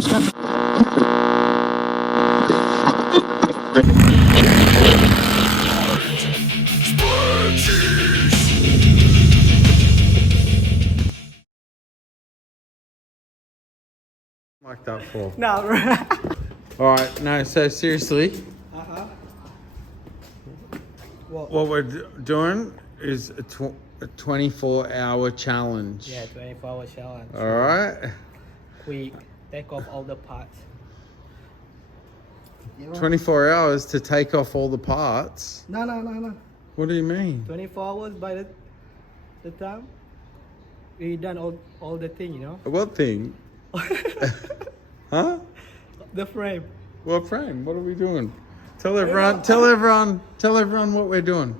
Like that for? No, bro. Alright, no, so seriously, What? what we're doing is a 24-hour challenge. Yeah, 24-hour challenge. Alright? We take off all the parts. 24 hours to take off all the parts? No. What do you mean? 24 hours by the time we done all the thing, you know? What thing? Huh? The frame. What frame? What are we doing? Tell everyone what we're doing.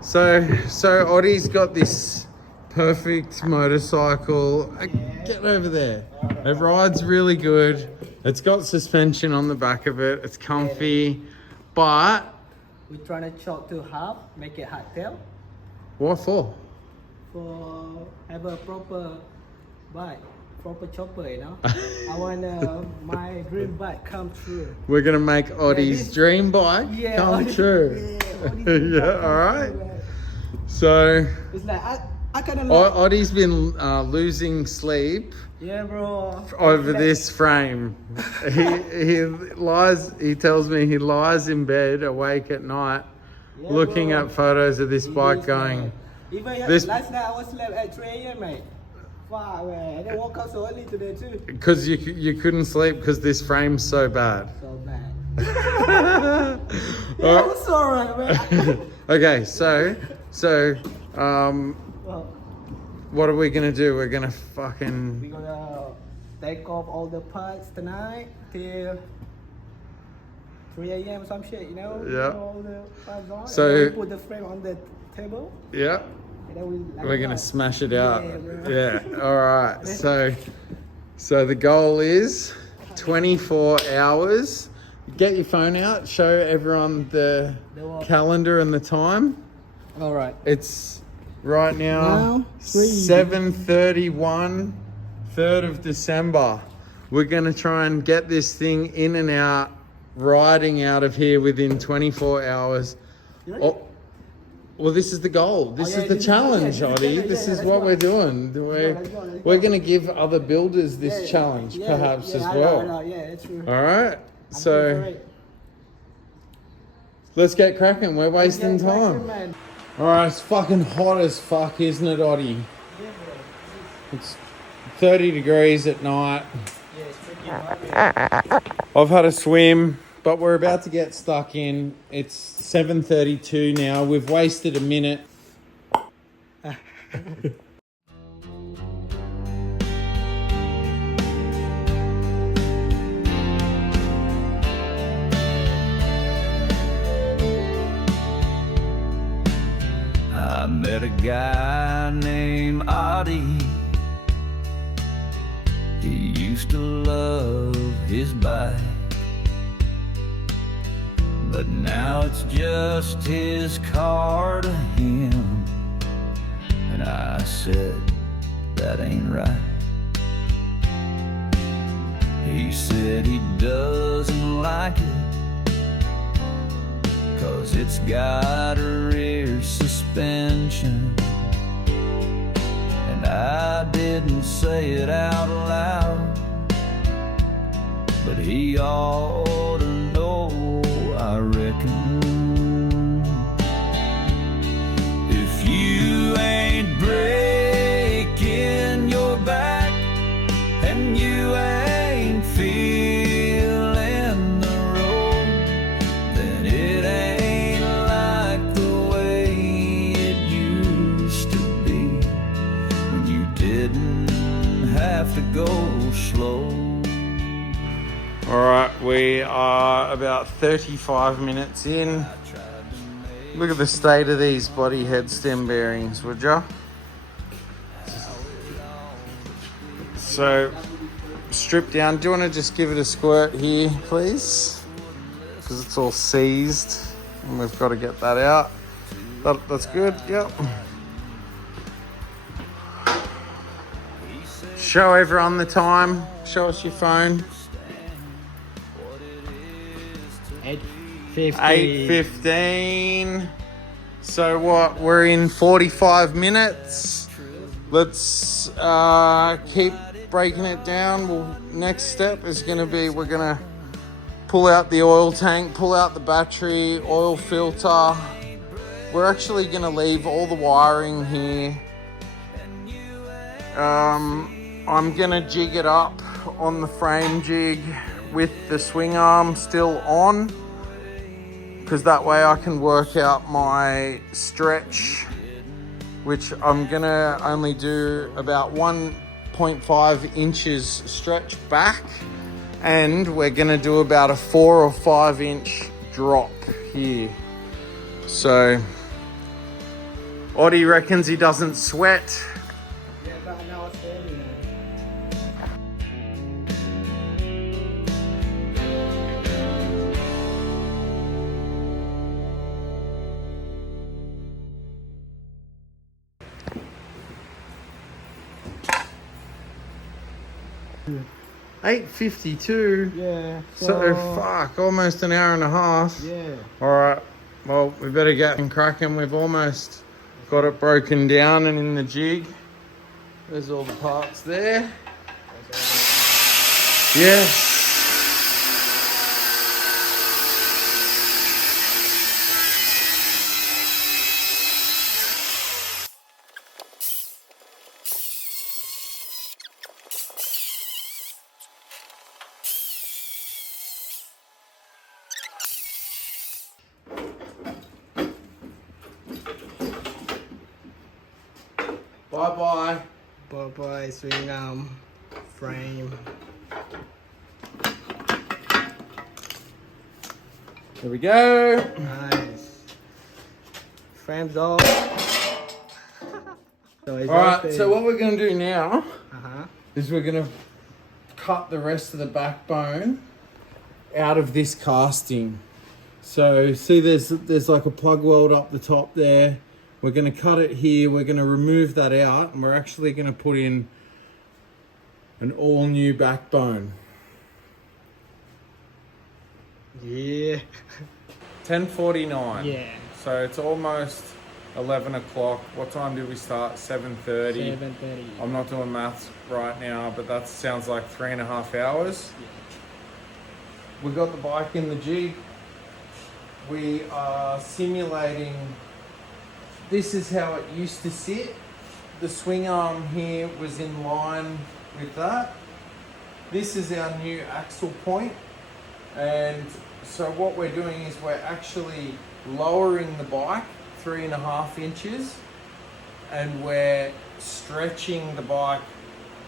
So Oddy's got this perfect motorcycle. Get over there. It rides really good. It's got suspension on the back of it. It's comfy, but We're trying to chop to half, make it hardtail. What for? For have a proper bike, proper chopper, you know. I want my dream bike come true. We're gonna make Oddy's dream bike come true. Yeah, all right. So it's like I kind of Oddy's been losing sleep. Yeah, bro. Over this frame. He tells me he lies in bed awake at night looking at photos of this bike going. Even last night I was slept at 3 a.m. mate. Fuck man, I didn't woke up so early today too. Because you couldn't sleep because this frame's so bad. So bad. Yeah, it was alright, man. Okay, so what are we gonna do? We're gonna fucking. We're gonna take off all the parts tonight till 3 a.m. some shit, you know? Yeah. All the parts on. So and then we put the frame on the table. Yeah. And then we're gonna smash it out. Yeah, yeah. All right. So the goal is 24 hours. Get your phone out. Show everyone the calendar and the time. All right. It's right now 7:31, 3rd of December. We're gonna try and get this thing in and out, riding out of here within 24 hours. Oh, well, this is the goal. This is the challenge, Oddy. This is what we're doing. We're gonna give other builders this challenge, perhaps as well. I know. Yeah, it's true. All right. So let's get cracking. We're wasting time. All right, it's fucking hot as fuck, isn't it, Oddy? Yeah, bro. It's 30 degrees at night. Yeah, it's tricky hot. I've had a swim, but we're about to get stuck in. It's 7:32 now. We've wasted a minute. I met a guy named Oddy. He used to love his bike, but now it's just his car to him. And I said, that ain't right. He said he doesn't like it 'cause it's got a rear suspension. And I didn't say it out loud, but he ought to know, I reckon. If you ain't breaking your back and you ain't feeling the road, then it ain't like the way it used to be when you didn't have to go slow. All right, we are about 35 minutes in. Look at the state of these bloody head stem bearings, would ya? So, strip down. Do you want to just give it a squirt here, please? Because it's all seized and we've got to get that out. That's good, yep. Show everyone the time. Show us your phone. 8:50. 8:15. So what? We're in 45 minutes. Let's keep breaking it down. Next step is going to be we're going to pull out the oil tank, pull out the battery, oil filter. We're actually going to leave all the wiring here. I'm going to jig it up on the frame jig with the swing arm still on, because that way I can work out my stretch, which I'm gonna only do about 1.5 inches stretch back, and we're gonna do about a 4 or 5 inch drop here. So Oddy reckons he doesn't sweat. Yeah, but now it's early. 8:52. Yeah. So fuck, almost an hour and a half. Yeah. All right. Well, we better get cracking. We've almost got it broken down and in the jig. There's all the parts there. Yes. Bye-bye. Bye-bye, swingarm frame. There we go. Nice. Frame's off. So it's All right, open. so what we're going to do now Uh-huh. is we're going to cut the rest of the backbone out of this casting. So see there's like a plug weld up the top there. We're going to cut it here. We're going to remove that out, and we're actually going to put in an all new backbone. Yeah. 10:49. Yeah. So it's almost 11 o'clock. What time did we start? 7:30. 7:30. I'm not doing maths right now, but that sounds like 3.5 hours. We got the bike in the jig. We are simulating. This is how it used to sit. The swing arm here was in line with that. This is our new axle point. And so what we're doing is we're actually lowering the bike 3.5 inches, and we're stretching the bike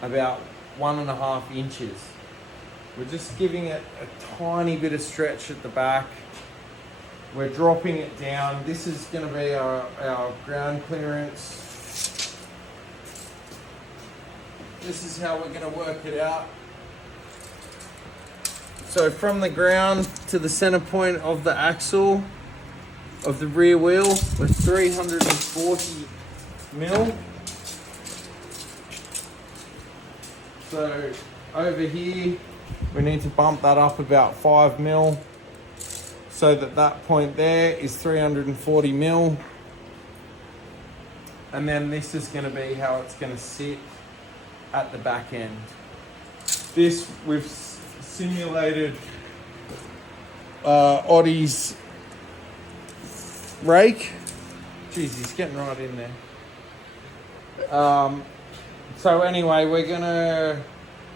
about 1.5 inches. We're just giving it a tiny bit of stretch at the back. We're dropping it down. This is going to be our ground clearance. This is how we're going to work it out. So from the ground to the center point of the axle of the rear wheel, we're 340 mil. So over here, we need to bump that up about 5 mil. So that point there is 340 mil. And then this is going to be how it's going to sit at the back end. This, we've simulated Oddy's rake. Jeez, he's getting right in there. So anyway, we're going to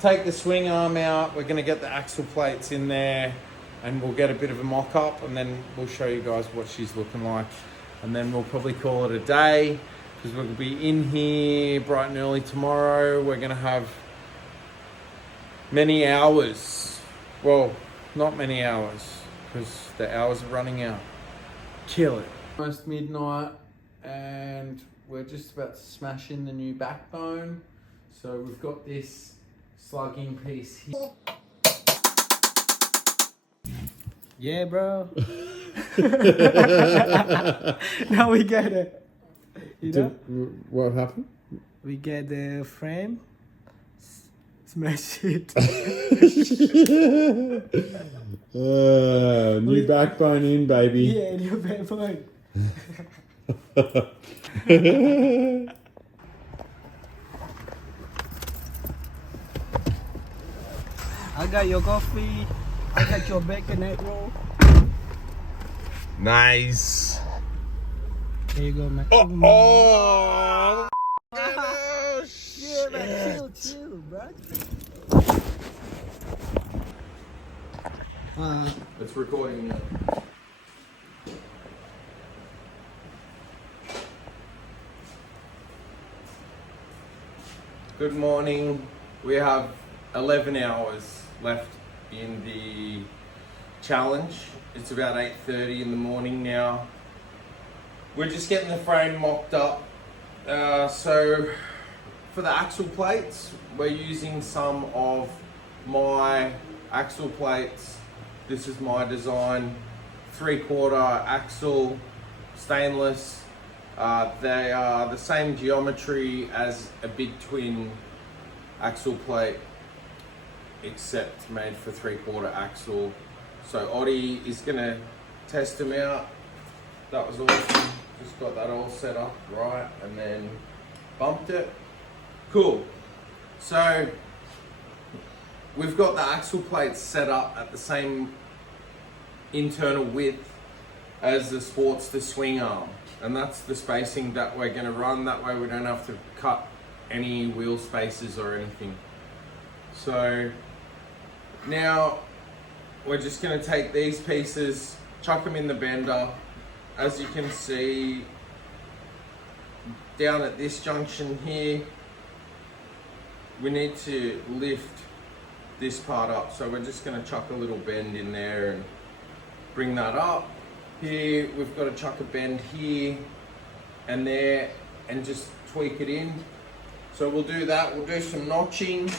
take the swing arm out. We're going to get the axle plates in there, and we'll get a bit of a mock-up, and then we'll show you guys what she's looking like. And then we'll probably call it a day, because we're going to be in here bright and early tomorrow. We're going to have many hours. Well, not many hours, because the hours are running out. Kill it. Almost midnight, and we're just about to smash in the new backbone. So we've got this slugging piece here. Yeah, bro. Now we get it. You know? What happened? We get the frame Smash it. New backbone in, baby. Yeah, new backbone. I got your coffee. I got your bacon egg roll. Nice. There you go, man. Oh, Yeah, man, chill, bro. it's recording now. Good morning. We have 11 hours left in the challenge. It's about 8:30 in the morning now. We're just getting the frame mocked up. So for the axle plates, we're using some of my axle plates. This is my design, 3/4 axle, stainless. They are the same geometry as a big twin axle plate, except made for 3/4 axle. So Oddy is gonna test them out. That was awesome. Just got that all set up right and then bumped it. Cool. So we've got the axle plates set up at the same internal width as the sportster swing arm. And that's the spacing that we're gonna run. That way we don't have to cut any wheel spaces or anything. So now we're just gonna take these pieces, chuck them in the bender. As you can see, down at this junction here, we need to lift this part up. So we're just gonna chuck a little bend in there and bring that up. Here, we've got to chuck a bend here and there and just tweak it in. So we'll do that, we'll do some notching.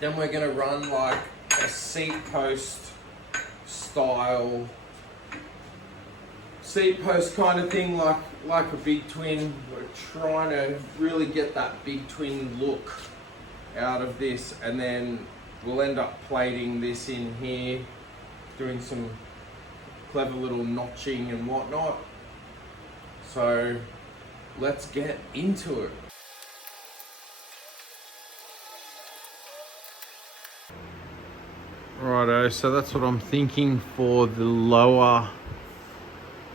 Then we're gonna run like a seat post style, seat post kind of thing, like a big twin. We're trying to really get that big twin look out of this, and then we'll end up plating this in here, doing some clever little notching and whatnot. So let's get into it. Righto, so that's what I'm thinking for the lower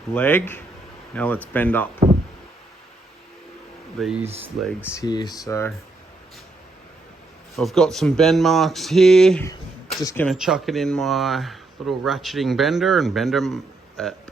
leg. Now let's bend up these legs here. So I've got some bend marks here. Just gonna chuck it in my little ratcheting bender and bend them up.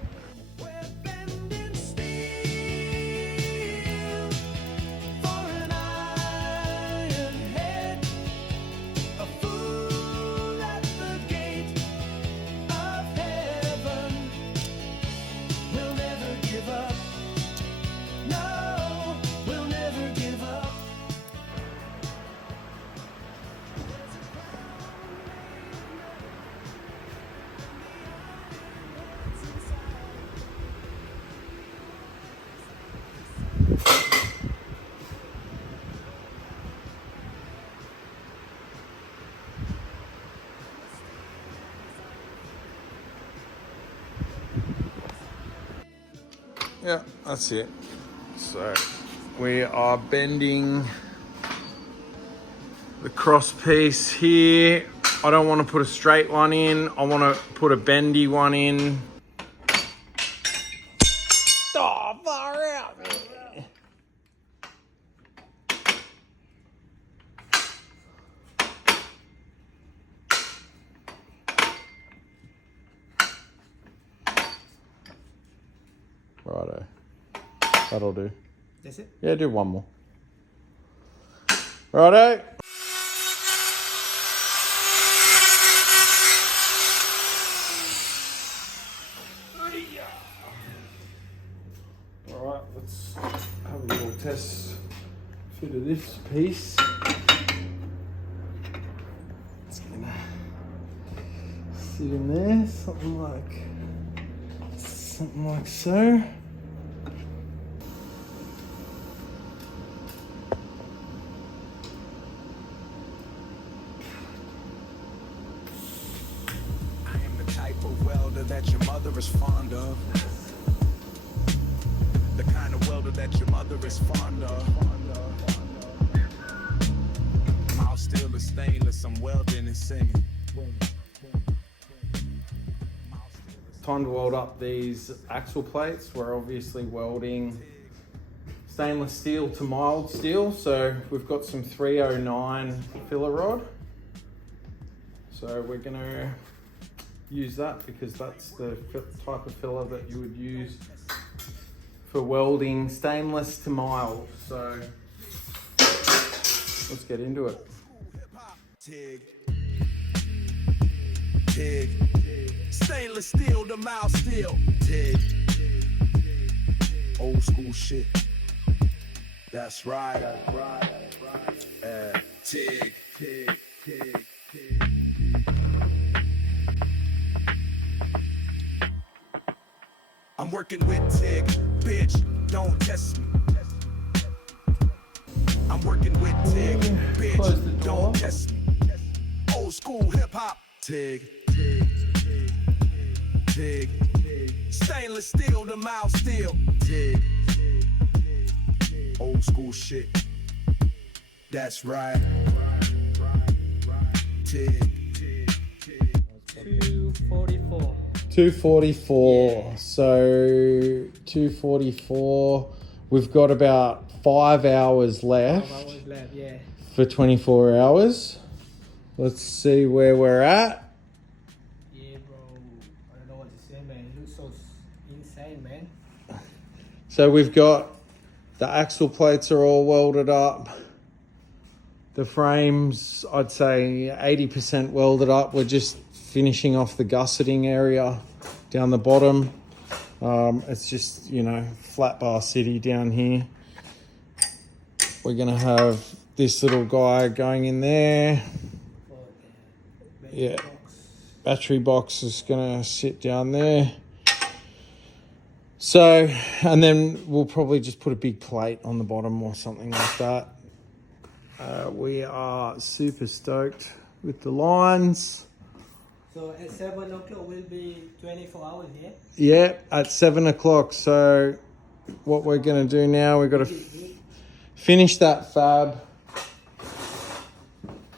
Yeah, that's it. So we are bending the cross piece here. I don't want to put a straight one in. I want to put a bendy one in. Oh, far out, man. Righto. That'll do. That's it? Yeah, do one more. Righto. Alright, let's have a little test fit of this piece. It's gonna sit in there, something like so. welder that your mother is fond of. The kind of welder that your mother is fond of. Mild steel is stainless, I'm welding and singing. Time to weld up these axle plates. We're obviously welding stainless steel to mild steel, so we've got some 309 filler rod. So we're gonna use that because that's the type of filler that you would use for welding stainless to mild. So let's get into it. Tig. Tig. Stainless steel to mild steel. Tig. Old school shit. That's right. Tig. Tig. Tig. Tig. I'm working with Tig, bitch, don't test me. I'm working with Tig, bitch, don't test me. Old school hip hop, Tig, Tig, Tig, stainless steel to mild steel, Tig, old school shit. That's right. Tig. 244. 244. So 244. We've got about 5 hours left. 5 hours left, yeah. For 24 hours. Let's see where we're at. Yeah, bro. I don't know what to say, man. You look so insane, man. So we've got the axle plates are all welded up. The frames, I'd say 80% welded up. We're just finishing off the gusseting area down the bottom. It's just, you know, flat bar city down here. We're gonna have this little guy going in there. Yeah, battery box is gonna sit down there. So, and then we'll probably just put a big plate on the bottom or something like that. We are super stoked with the lines. So at 7 o'clock will be 24 hours, yeah? Yeah, at 7 o'clock. So what we're gonna do now, we've got to finish that fab.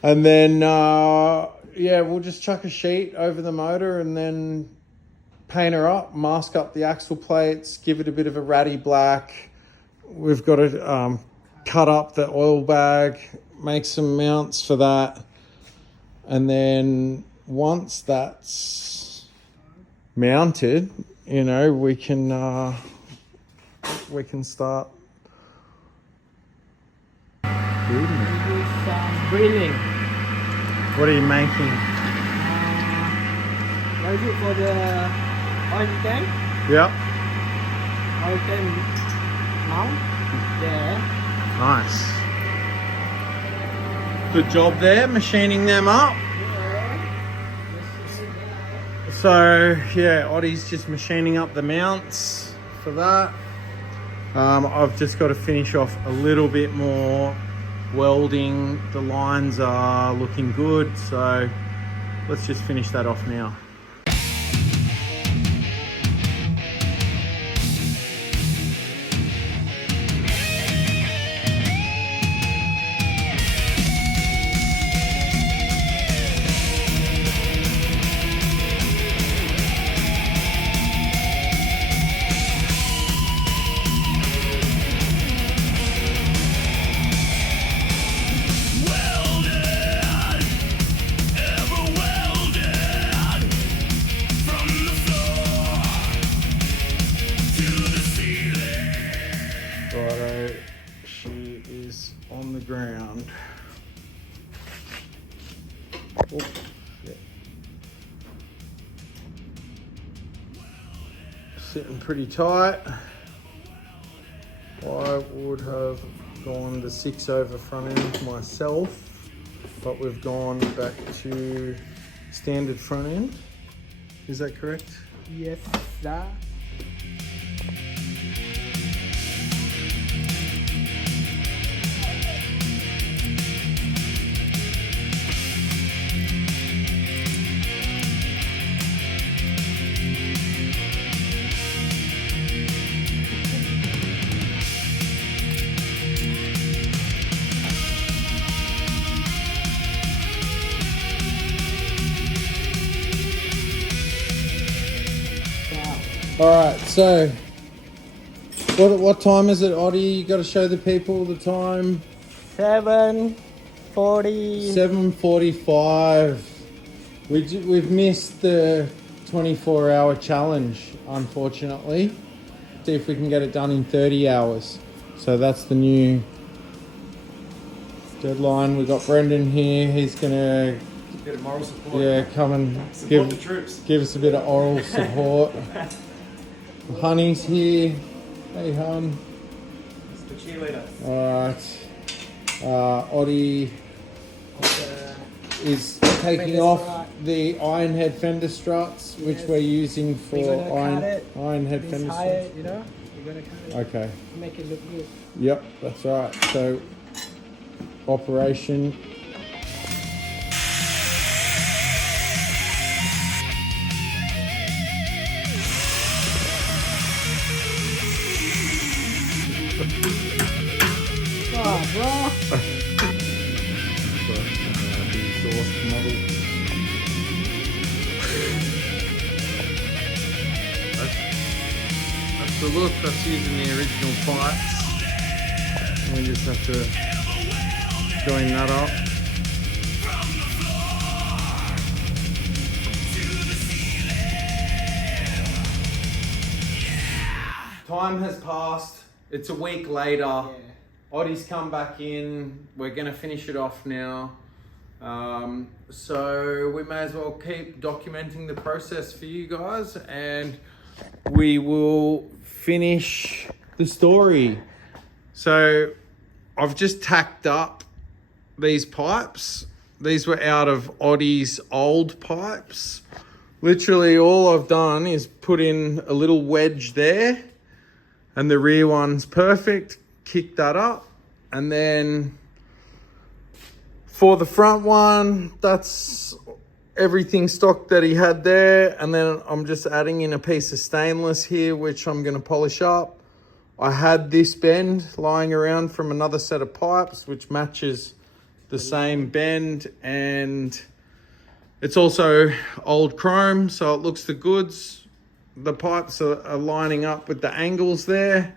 And then, yeah, we'll just chuck a sheet over the motor and then paint her up, mask up the axle plates, give it a bit of a ratty black. We've got to cut up the oil bag, make some mounts for that. And then once that's mounted, you know, we can start building it. We do some drilling. What are you making? What is it for the oil tank? Yep. Oil tank mount? Yeah. Nice. Good job there, machining them up. So yeah, Oddy's just machining up the mounts for that. I've just got to finish off a little bit more welding. The lines are looking good, so let's just finish that off now. Righto, she is on the ground. Oh, yeah. Sitting pretty tight. I would have gone the 6 over front end myself, but we've gone back to standard front end. Is that correct? Yes, sir. All right, so what time is it, Oddy? You got to show the people the time. 7:40. 7:45. We've missed the 24-hour challenge, unfortunately. See if we can get it done in 30 hours. So that's the new deadline. We've got Brendan here. He's gonna Bit of moral support. come and Support the troops. give us a bit of oral support. Honey's here. Hey, Hun. It's the cheerleader. All right. Oddy is taking Fender off strut. the Ironhead fender struts, which Yes. we're using for We're gonna cut it. Ironhead This fender high, struts. you know, we're gonna cut it. Okay. Make it look good. Yep, that's right. So, operation. Oh, bro. The exhaust model. That's the look. That's using the original pipes. We just have to join that up. Time has passed. It's a week later. Yeah. Oddy's come back in. We're gonna finish it off now. So we may as well keep documenting the process for you guys, and we will finish the story. So I've just tacked up these pipes. These were out of Oddy's old pipes. Literally all I've done is put in a little wedge there, and the rear one's perfect. Kick that up, and then for the front one, that's everything stock that he had there, and then I'm just adding in a piece of stainless here, which I'm going to polish up. I had this bend lying around from another set of pipes, which matches the same bend, and it's also old chrome, so it looks the goods. The pipes are lining up with the angles there.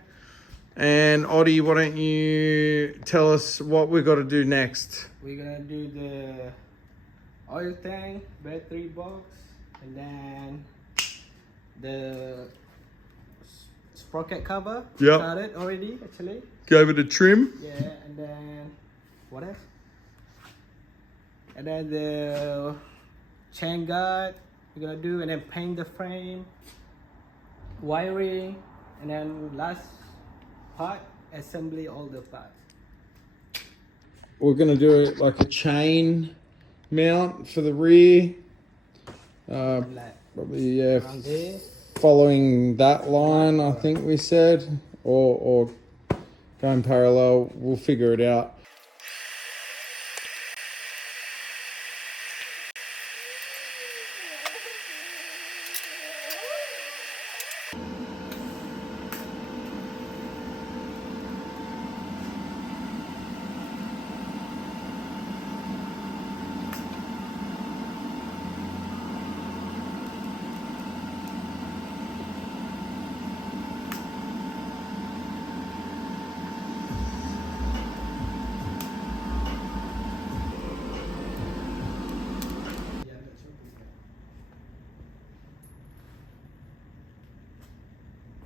And Oddy, why don't you tell us what we've got to do next? We're gonna do the oil tank, battery box, and then the sprocket cover. Yep. Got it already, actually. Give it a trim. Yeah, and then what else? And then the chain guard we're gonna do, and then paint the frame, wiring, and then last part, assembly all the parts. We're going to do it like a chain mount for the rear. Like Probably around there. following that line, I think we said, or going parallel. We'll figure it out.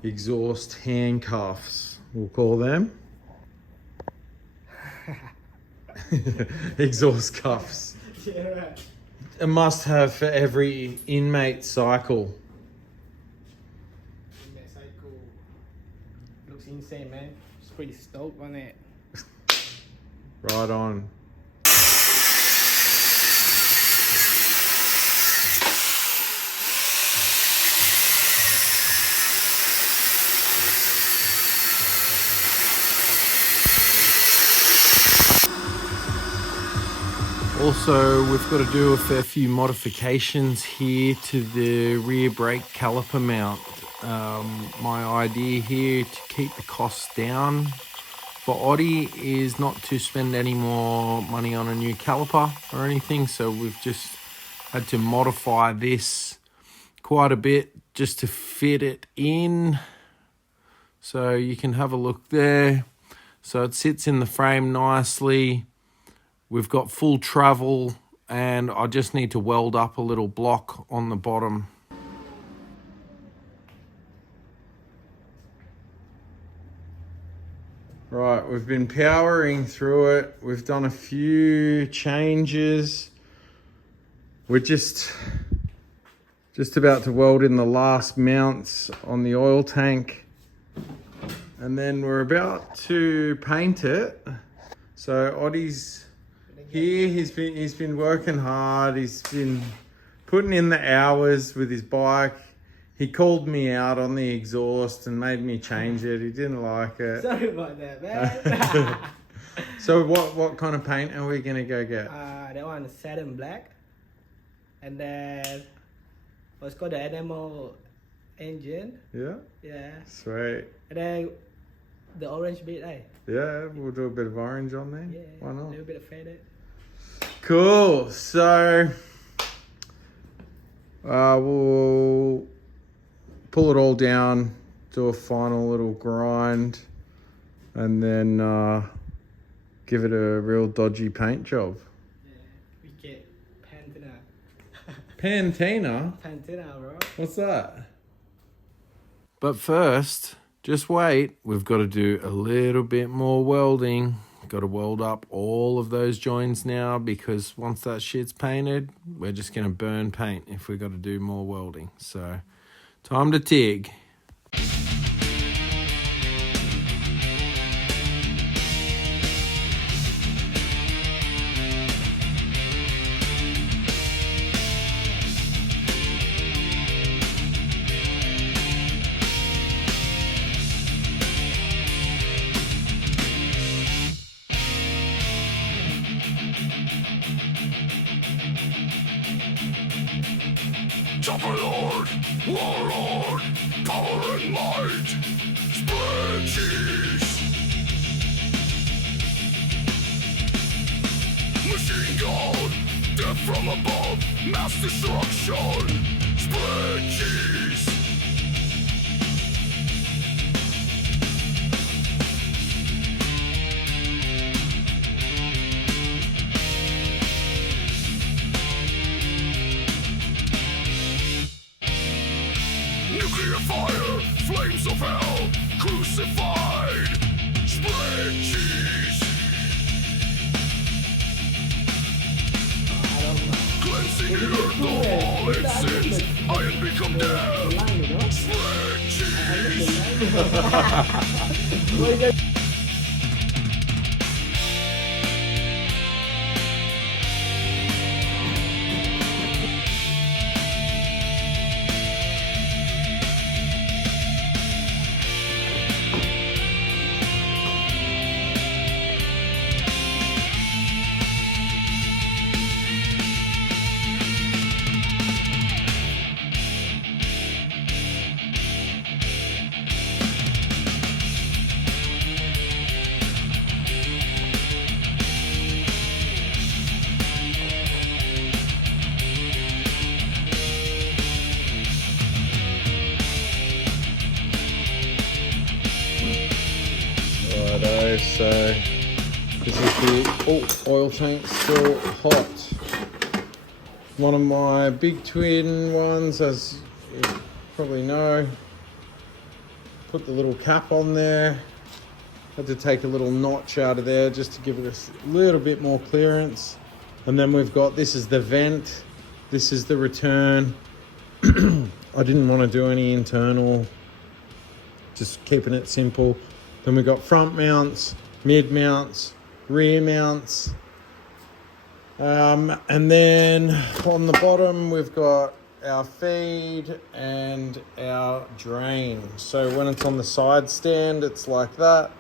Exhaust handcuffs, we'll call them. Exhaust cuffs. Yeah, right. A must-have for every inmate cycle. And that cycle looks insane, man. It's pretty stoked on it. Right on. Also, we've got to do a fair few modifications here to the rear brake caliper mount. My idea here to keep the costs down for Oddy is not to spend any more money on a new caliper or anything, so we've just had to modify this quite a bit just to fit it in. So you can have a look there. So it sits in the frame nicely. We've got full travel, and I just need to weld up a little block on the bottom. Right, we've been powering through it. We've done a few changes. We're just about to weld in the last mounts on the oil tank. And then we're about to paint it. So Oddy's here, he's been working hard. He's been putting in the hours with his bike. He called me out on the exhaust and made me change it. He didn't like it. Sorry about that, man. So what kind of paint are we gonna go get? That one is satin black. And then what's called the animal engine. Yeah? Yeah. Sweet. And then the orange bit, eh? Yeah, we'll do a bit of orange on there. Yeah. Why A not? little bit of faded. Cool. So we'll pull it all down, do a final little grind, and then give it a real dodgy paint job. Yeah. We get Pantina. Pantina? Pantina, bro. What's that? But first, just wait. We've got to do a little bit more welding. Got to weld up all of those joints now, because once that shit's painted, we're just going to burn paint if we've got to do more welding. So, time to TIG. Chopper Lord, Warlord, power and might, spread cheese. Machine gun, death from above, mass destruction, spread cheese. Nuclear fire, flames of hell, crucified, spread cheese. Cleansing the earth of all its sins, iron become death, spread cheese. Righto, so this is the oil tank still hot. One of my big twin ones, as you probably know. Put the little cap on there. Had to take a little notch out of there just to give it a little bit more clearance. And then we've got, this is the vent, this is the return. I didn't want to do any internal, just keeping it simple. Then we've got front mounts, mid mounts, rear mounts. And then on the bottom, we've got our feed and our drain. So when it's on the side stand, it's like that.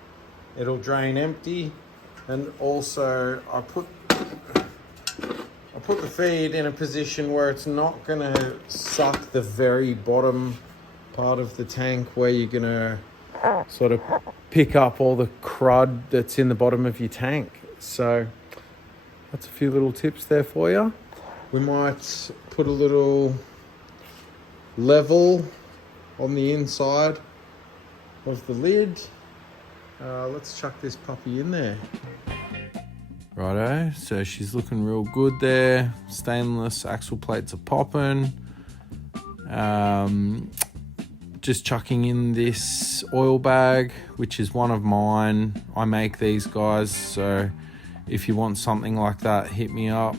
It'll drain empty. And also I put the feed in a position where it's not gonna suck the very bottom part of the tank, where you're gonna sort of pick up all the crud that's in the bottom of your tank. So that's a few little tips there for you. We might put a little level on the inside of the lid. Let's chuck this puppy in there. Righto, so she's looking real good there. Stainless axle plates are popping. Just chucking in this oil bag, which is one of mine. I make these guys, so if you want something like that, hit me up.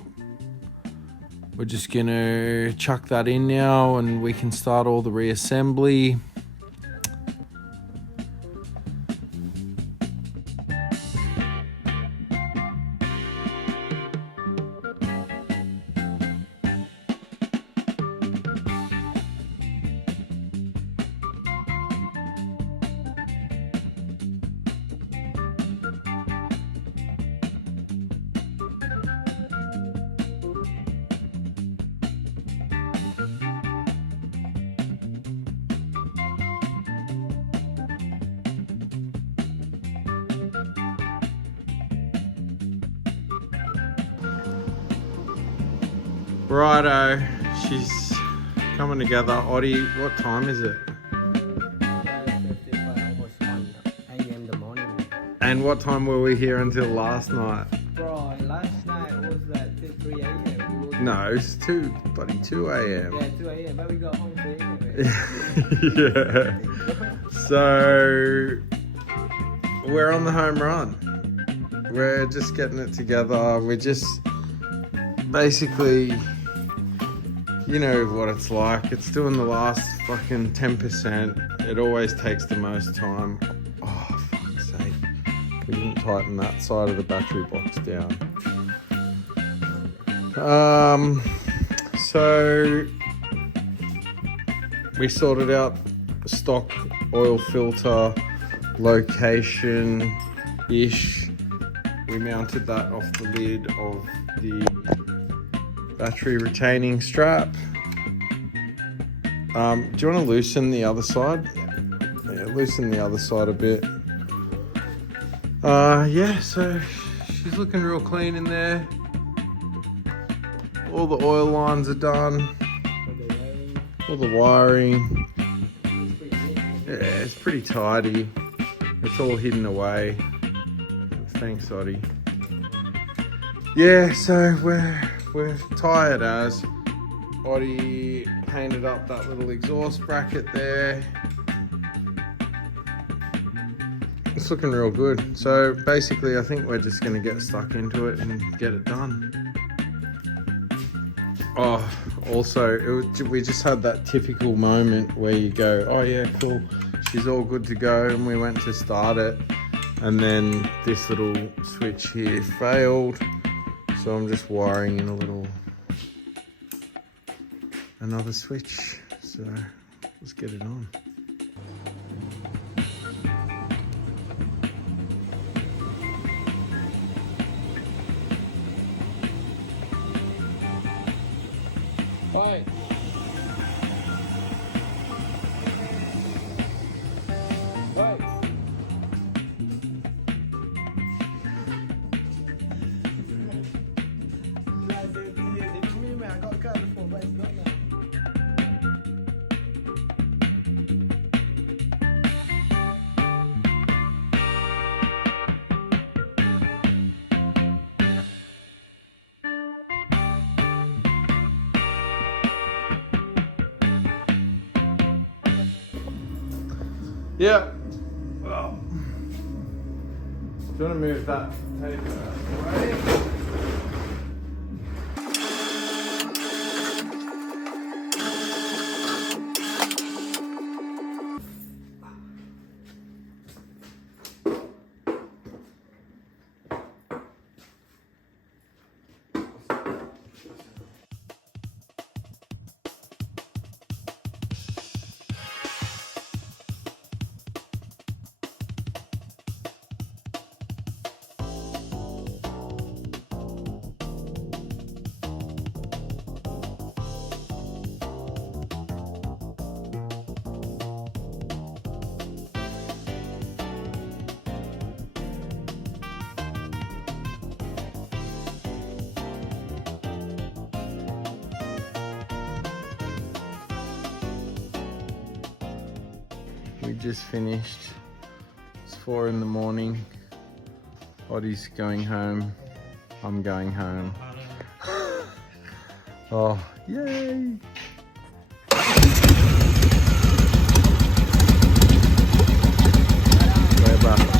We're just gonna chuck that in now and we can start all the reassembly. Righto, she's coming together. Oddy, what time is it? 5:55, almost 1 a.m. in the morning. And what time were we here until last night? Bro, last night was like till 3 a.m. No, it's 2 a.m. Yeah, 2 a.m. But we got home 3 a.m. Yeah. So we're on the home run. We're just getting it together. We're just basically, you know what it's like. It's doing the last fucking 10%. It always takes the most time. Oh, fuck's sake. We didn't tighten that side of the battery box down. So we sorted out stock oil filter location-ish. We mounted that off the lid of the battery retaining strap. Do you want to loosen the other side? Yeah, loosen the other side a bit. Yeah, so she's looking real clean in there. All the oil lines are done. All the wiring. Yeah, it's pretty tidy. It's all hidden away. Thanks, Oddy. Yeah, so we're tired as. Oddy painted up that little exhaust bracket there. It's looking real good. So basically I think we're just gonna get stuck into it and get it done. Oh, also we just had that typical moment where you go, oh yeah, cool, she's all good to go, and we went to start it and then this little switch here failed. So I'm just wiring in another switch. So let's get it on. Right. Right. Yeah. Well, do you want to move that tape out of the way? We just finished. It's 4 in the morning. Oddy's going home. I'm going home. Oh, yay! Weber.